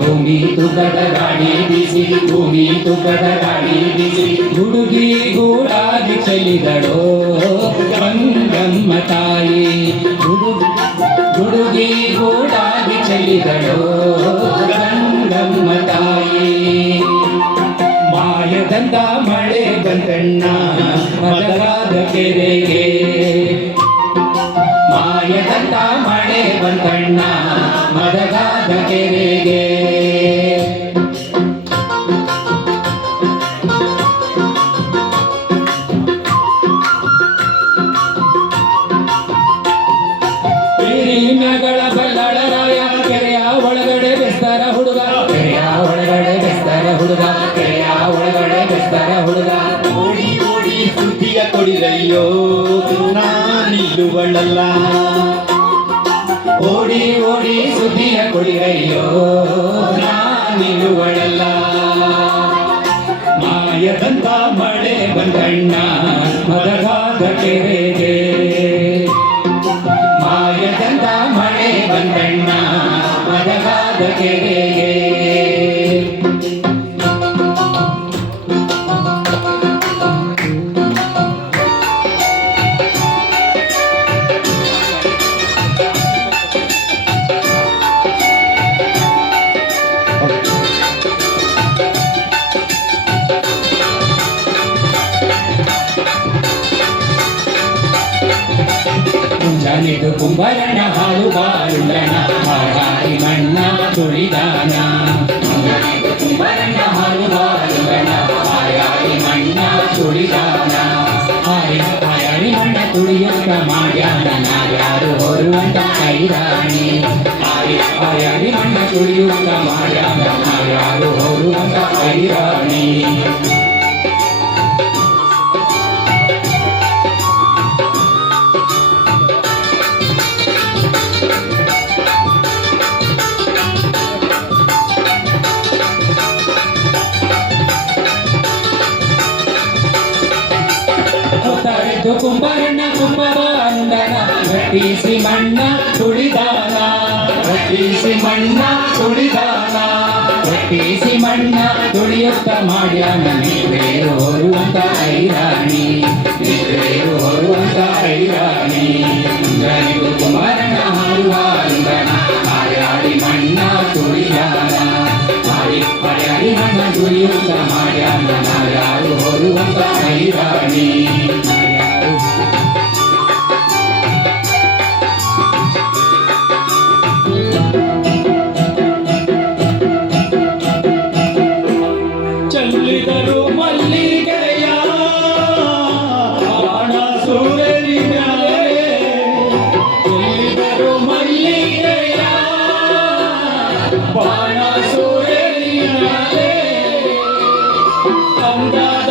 ಭೂಮಿ ತುಕದ ಗಾಳಿ ಬಿಸಿ ಭೂಮಿ ತುಕದ ಗಾಳಿ ಬಿಸಿ ಹುಡುಗಿ ಗೂಡಾಗಿ ಚೆಲ್ಲಿದಳೋ ಗಂಗಮ್ಮ ತಾಯಿ ಹುಡುಗಿ ಗೂಡಾಗಿ ಚೆಲ್ಲಿದಳೋ ಗಂಗಮ್ಮ ತಾಯಿ ಮಾಯದಂತ ಮಳೆ ಬಂದಣ್ಣ ಮದರಾದ ಕೆರೆಗೆ ಮಾಯದಂತ ಮಳೆ ಬಂದಣ್ಣ ಮದರಾದ ಕೆರೆಗೆ ಹಿರಿಮೆಗಳ ಬಲ್ಲಳರಾಯ ಕೆರೆಯ ಒಳಗಡೆ ಬೆಸ್ತರ ಹುಡುಗ ಕೆರೆಯ ಒಳಗಡೆ ಬೆಸ್ತರ ಹುಡುಗ ಕೆರೆಯ ಒಳಗಡೆ ಬೆಸ್ತರ ಹುಡುಗ ಓಡಿ ಓಡಿ ಸುದ್ದಿಯ ಕೊಡಿರಯ್ಯೋ ನಾನಿಲ್ಲುವಳಲ್ಲ ಓಡಿ ಓಡಿ ಸುದ್ದಿಯ ಕೊಡಿರಯ್ಯೋ ನಾನಿಲ್ಲುವಳಲ್ಲ ಮಾಯದಂತ ಮಳೆ ಬಂದಣ್ಣ ಮದಗಾದ ಕೆರೆಗೆ ಮಾಯದಂತ ಮಳೆ ಬಂದಣ್ಣ ಮದಗಾದ ಕೆರೆಗೆ ಮುಂಜಾನೆದು ಕುಂಬರಣ್ಣ ಹಾಳು ಬಾರುಂಡನ ಹಾಡಾಡಿ ಮಣ್ಣ ತುಳಿದಾನ ಮುಂಜಾನೆದು ಕುಂಬರಣ್ಣ ಹಾಳು ಬಾರುಂಡನ ಹಾಡಾಡಿ ಮಣ್ಣ ತುಳಿದಾನ ಹಾಯಾಡಿ ಮಣ್ಣ ತುಳಿಯುತ್ತ ಮಾಡ್ಯಾನ ಯಾರು ಹೊರುವಂತ ಕೈರಾಣಿ ಹಾಯಾಡಿ ಮಣ್ಣ ತುಳಿಯುತ್ತ ಮಾಡ್ಯಾನ ಯಾರು ಹೊರುವಂತ ಕೈರಾಣಿ ಕುಂಬರಣ್ಣ ಕುಂಬರಣ್ಣನ ರಟ್ಟಿಸಿ ಮಣ್ಣ ತುಳಿದಾನ ರಟ್ಟಿಸಿ ಮಣ್ಣ ತುಳಿದಾನ ರಟ್ಟಿಸಿ ಮಣ್ಣ ತುಳಿಯುತ್ತ ಮಾಡ್ಯಾನ ನೀವೇರು ಹೊರುವಂತ ಐರಾಣಿ ನೀವೇರು ಹೊರುವಂತ ಐರಾಣಿ ಮುಂಜಾನೆಗೂ ಕುಂಬರಣ್ಣ ಹಾಡುವಾರುಂದನ ಹಾಯಾಡಿ ಮಣ್ಣ ತುಳಿದಾನ ಹಾಯಾಡಿ ಮಣ್ಣ ತುಳಿಯುತ್ತ ಮಾಡ್ಯಾನ ಯಾರು ಹೊರುವಂತ ಐರಾಣಿ ಚಲ್ಲಿದರು ಮಲ್ಲಿಗೆಯ ಬಾಣ ಸೂರ್ಯನ ಮ್ಯಾಲೆ ಚೆಲ್ಲಿದರು ಮಲ್ಲಿಗೆಯ ಬಾಣ ಸೂರ್ಯನ ಮ್ಯಾಲೆ ಅಂದಾದ